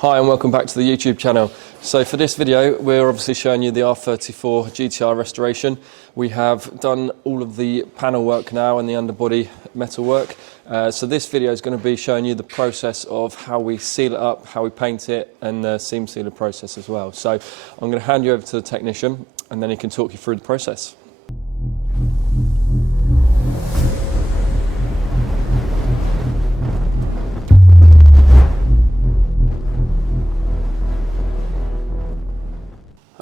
Hi and welcome back to the YouTube channel. So for this video we're obviously showing you the R34 Gtr restoration. We have done all of the panel work now and the underbody metal work. So this video is going to be showing you the process of how we seal it up, how we paint it, and the seam sealer process as well. So I'm going to hand you over to the technician and then he can talk you through the process.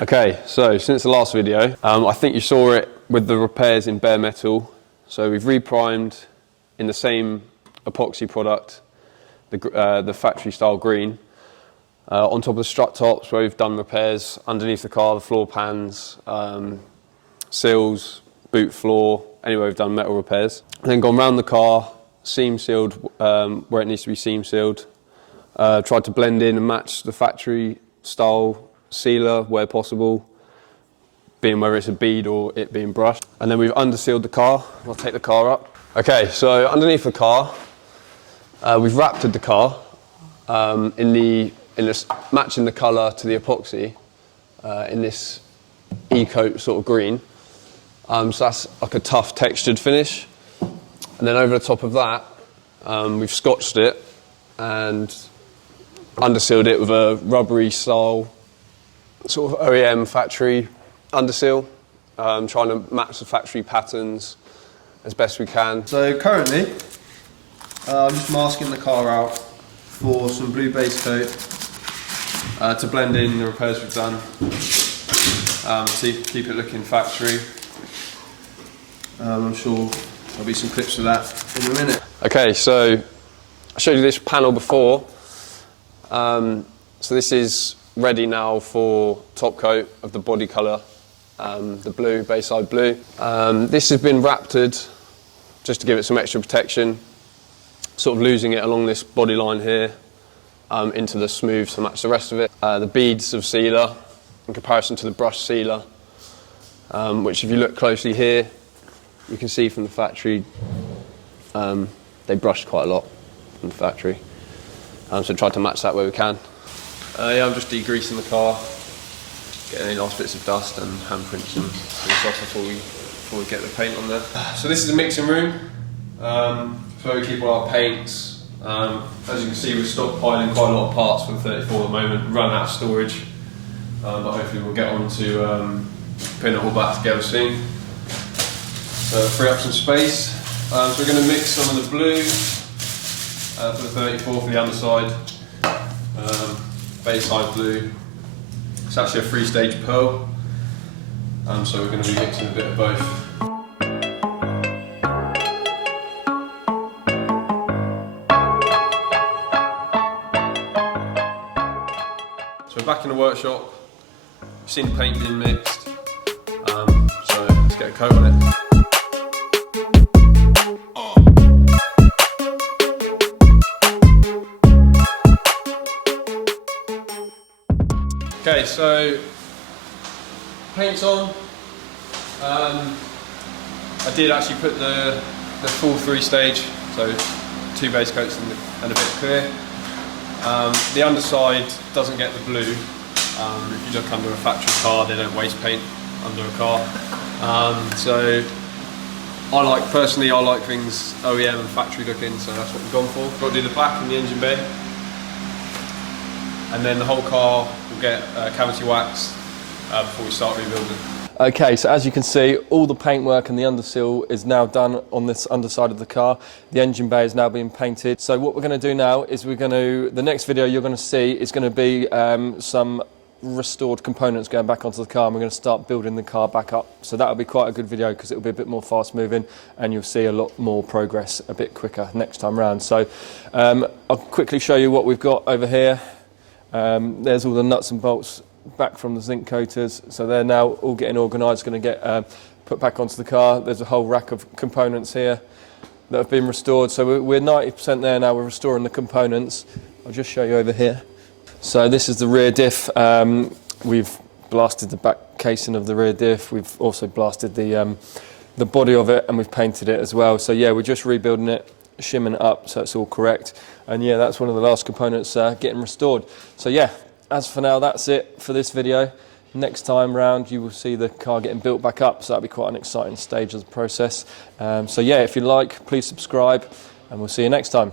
Okay, so since the last video, I think you saw it with the repairs in bare metal. So we've reprimed in the same epoxy product, the factory style green, on top of the strut tops where we've done repairs underneath the car, the floor pans, seals, boot floor, anywhere we've done metal repairs. And then gone round the car, seam sealed where it needs to be seam sealed, tried to blend in and match the factory style sealer where possible, being whether it's a bead or it being brushed. And then we've undersealed the car. I'll take the car up. Okay, so underneath the car, we've raptored the car matching the colour to the epoxy in this e-coat sort of green. So that's like a tough textured finish. And then over the top of that, we've scotched it and undersealed it with a rubbery style sort of OEM factory underseal, trying to match the factory patterns as best we can. So currently, I'm just masking the car out for some blue base coat to blend in the repairs we've done, to keep it looking factory. I'm sure there'll be some clips of that in a minute. Okay, so I showed you this panel before. So this is ready now for top coat of the body colour, the blue, Bayside blue. This has been raptored just to give it some extra protection, sort of losing it along this body line here into the smooth to match the rest of it. The beads of sealer in comparison to the brush sealer, which if you look closely here, you can see from the factory, they brushed quite a lot from the factory. So tried to match that where we can. Yeah, I'm just degreasing the car, getting any last bits of dust and handprints and things off before we get the paint on there. So this is a mixing room, where we keep all our paints. As you can see, we're stockpiling quite a lot of parts for the 34 at the moment, run out of storage, but hopefully we'll get on to putting it all back together soon. So free up some space. So we're going to mix some of the blue for the 34 for the underside. Bayside blue. It's actually a 3-stage pearl, so we're going to be mixing a bit of both. So we're back in the workshop. We've seen the paint being mixed, so let's get a coat on it. Okay, so paint's on. I did actually put the full 3-stage, so 2 base coats and a bit clear. The underside doesn't get the blue. If you look under a factory car, they don't waste paint under a car. So personally I like things OEM and factory looking, so that's what we've gone for. Got to do the back and the engine bay. And then the whole car will get cavity waxed before we start rebuilding. Okay, so as you can see, all the paintwork and the underseal is now done on this underside of the car. The engine bay is now being painted. So what we're going to do now is the next video you're going to see is going to be some restored components going back onto the car, and we're going to start building the car back up. So that'll be quite a good video because it'll be a bit more fast moving and you'll see a lot more progress a bit quicker next time round. So I'll quickly show you what we've got over here. There's all the nuts and bolts back from the zinc coaters, so they're now all getting organised, going to get put back onto the car. There's a whole rack of components here that have been restored, so we're 90% there now. We're restoring the components. I'll just show you over here. So this is the rear diff. We've blasted the back casing of the rear diff. We've also blasted the body of it, and we've painted it as well. So yeah, we're just rebuilding it. shimming it up so it's all correct. And yeah, that's one of the last components getting restored. So yeah, as for now, that's it for this video. Next time round, you will see the car getting built back up, so that'll be quite an exciting stage of the process. So yeah, if you like, please subscribe, and we'll see you next time.